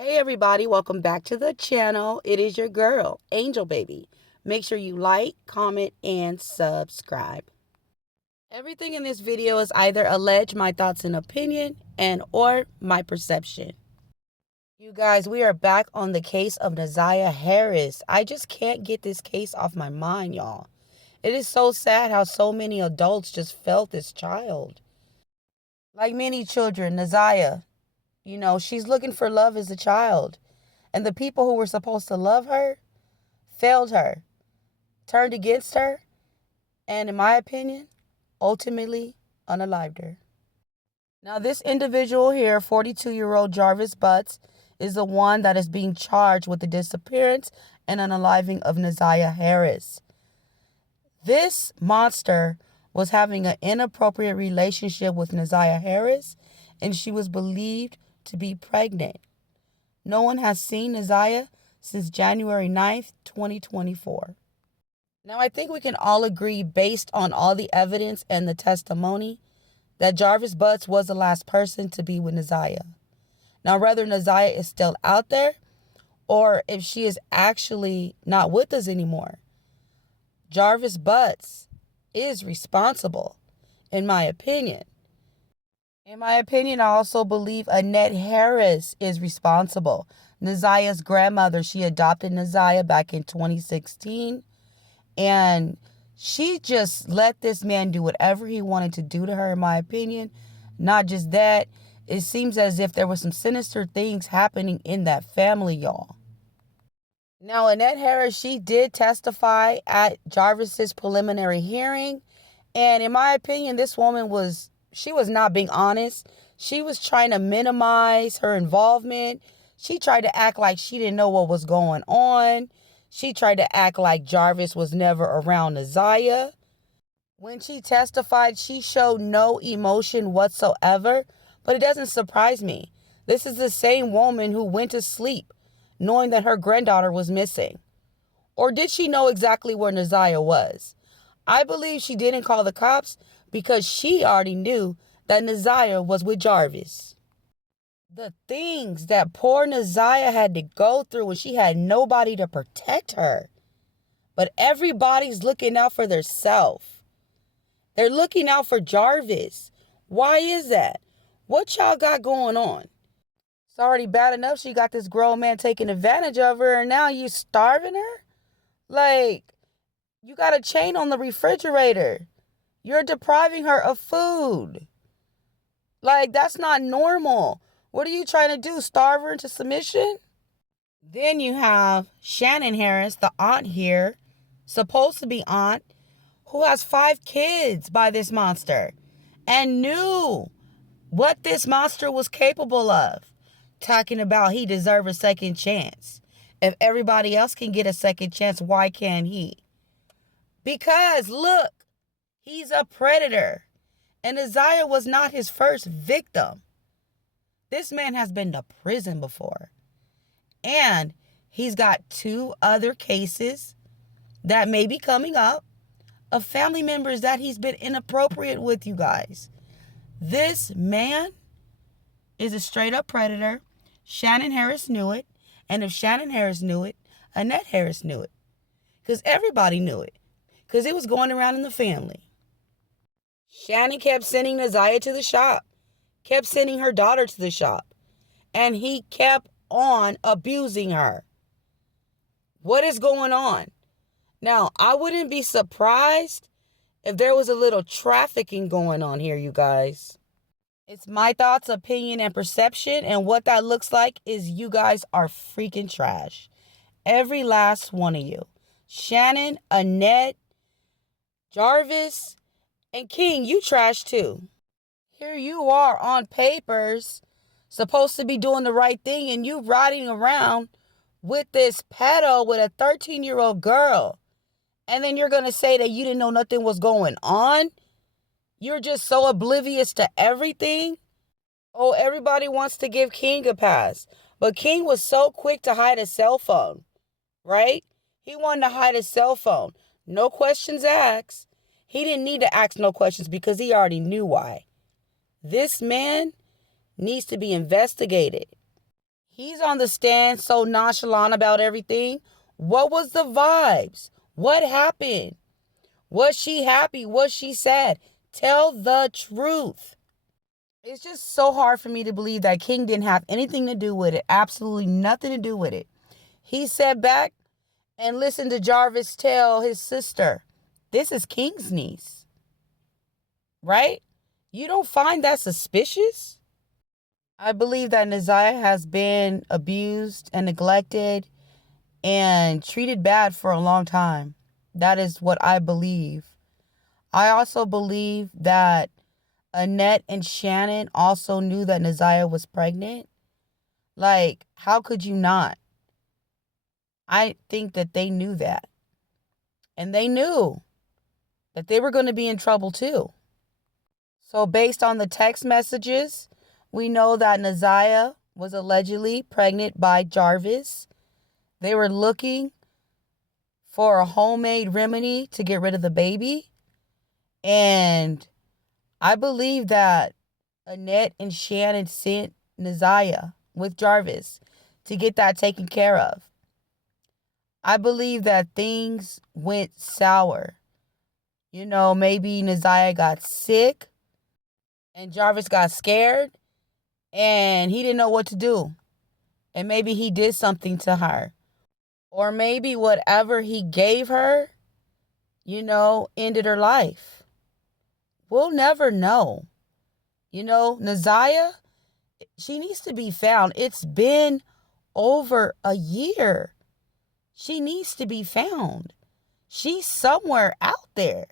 Hey everybody, welcome back to the channel. It is your girl, Angel Baby. Make sure you like, comment, and subscribe. Everything in this video is either alleged, my thoughts and opinion, and or my perception. You guys, we are back on the case of Naziah Harris. I just can't get this case off my mind, y'all. It is so sad how so many adults just felt this child. Like many children, Naziah, she's looking for love as a child. And the people who were supposed to love her failed her, turned against her, and in my opinion, ultimately unalived her. Now, this individual here, 42-year-old Jarvis Butts, is the one that is being charged with the disappearance and unaliving of Naziah Harris. This monster was having an inappropriate relationship with Naziah Harris, and she was believed to be pregnant. No one has seen Naziah since January 9th, 2024. Now, I think we can all agree, based on all the evidence and the testimony, that Jarvis Butts was the last person to be with Naziah. Now, whether Naziah is still out there or if she is actually not with us anymore, Jarvis Butts is responsible, in my opinion. In my opinion, I also believe Annette Harris is responsible. Naziah's grandmother, she adopted Naziah back in 2016. And she just let this man do whatever he wanted to do to her, in my opinion. Not just that, it seems as if there were some sinister things happening in that family, y'all. Now, Annette Harris, she did testify at Jarvis's preliminary hearing. And in my opinion, this woman was not being honest. She was trying to minimize her involvement. She tried to act like she didn't know what was going on. She tried to act like Jarvis was never around Naziah. When she testified, she showed no emotion whatsoever, but it doesn't surprise me. This is the same woman who went to sleep knowing that her granddaughter was missing. Or did she know exactly where Naziah was? I believe she didn't call the cops because she already knew that Naziah was with Jarvis. The things that poor Naziah had to go through when she had nobody to protect her. But everybody's looking out for themselves. They're looking out for Jarvis. Why is that? What y'all got going on? It's already bad enough she got this grown man taking advantage of her, and now you starving her? Like, you got a chain on the refrigerator. You're depriving her of food. Like, that's not normal. What are you trying to do? Starve her into submission? Then you have Shannon Harris, the aunt here, supposed to be aunt, who has 5 kids by this monster and knew what this monster was capable of. Talking about he deserved a second chance. If everybody else can get a second chance, why can't he? Because, look, he's a predator. And Naziah was not his first victim. This man has been to prison before. And he's got 2 other cases that may be coming up of family members that he's been inappropriate with, you guys. This man is a straight up predator. Shannon Harris knew it. And if Shannon Harris knew it, Annette Harris knew it. Because everybody knew it. Because it was going around in the family. Shannon kept sending Naziah to the shop. Kept sending her daughter to the shop. And he kept on abusing her. What is going on? Now, I wouldn't be surprised if there was a little trafficking going on here, you guys. It's my thoughts, opinion, and perception, and what that looks like is you guys are freaking trash. Every last one of you. Shannon, Annette, Jarvis, and King, you trash too. Here you are on papers, supposed to be doing the right thing, and you riding around with this pedo with a 13-year-old girl. And then you're going to say that you didn't know nothing was going on? You're just so oblivious to everything? Oh, everybody wants to give King a pass. But King was so quick to hide his cell phone, right? He wanted to hide his cell phone. No questions asked. He didn't need to ask no questions because he already knew why. This man needs to be investigated. He's on the stand so nonchalant about everything. What was the vibes? What happened? Was she happy? Was she sad? Tell the truth. It's just so hard for me to believe that King didn't have anything to do with it. Absolutely nothing to do with it. He sat back and listened to Jarvis tell his sister, this is King's niece. Right? You don't find that suspicious? I believe that Neziah has been abused and neglected and treated bad for a long time. That is what I believe. I also believe that Annette and Shannon also knew that Neziah was pregnant. Like, how could you not? I think that they knew that. And they knew that they were going to be in trouble too. So based on the text messages, we know that Neziah was allegedly pregnant by Jarvis. They were looking for a homemade remedy to get rid of the baby. And I believe that Annette and Shannon sent Neziah with Jarvis to get that taken care of. I believe that things went sour. You know, maybe Neziah got sick and Jarvis got scared and he didn't know what to do. And maybe he did something to her. Or maybe whatever he gave her, ended her life. We'll never know. Neziah, she needs to be found. It's been over a year. She needs to be found. She's somewhere out there.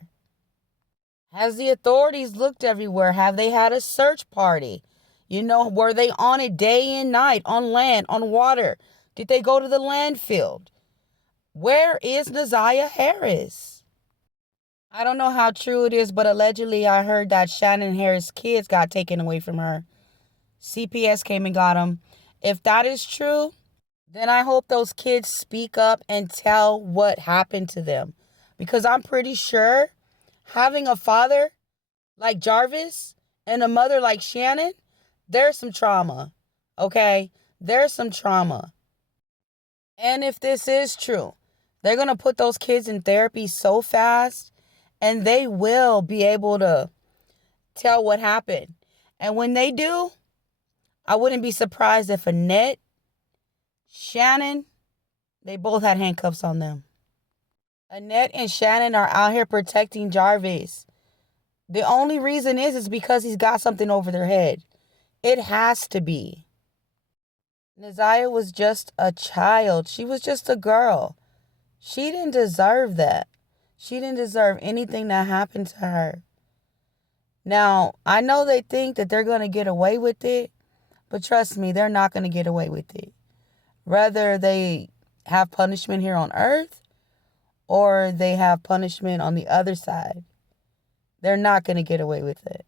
Has the authorities looked everywhere? Have they had a search party? Were they on it day and night, on land, on water? Did they go to the landfill? Where is Neziah Harris? I don't know how true it is, but allegedly I heard that Shannon Harris' kids got taken away from her. CPS came and got them. If that is true, then I hope those kids speak up and tell what happened to them. Because I'm pretty sure having a father like Jarvis and a mother like Shannon, there's some trauma. Okay? There's some trauma. And if this is true, they're going to put those kids in therapy so fast and they will be able to tell what happened. And when they do, I wouldn't be surprised if Annette, Shannon, they both had handcuffs on them. Annette and Shannon are out here protecting Jarvis. The only reason is because he's got something over their head. It has to be. Neziah was just a child. She was just a girl. She didn't deserve that. She didn't deserve anything that happened to her. Now, I know they think that they're going to get away with it, but trust me, they're not going to get away with it. Whether they have punishment here on earth or they have punishment on the other side, they're not going to get away with it.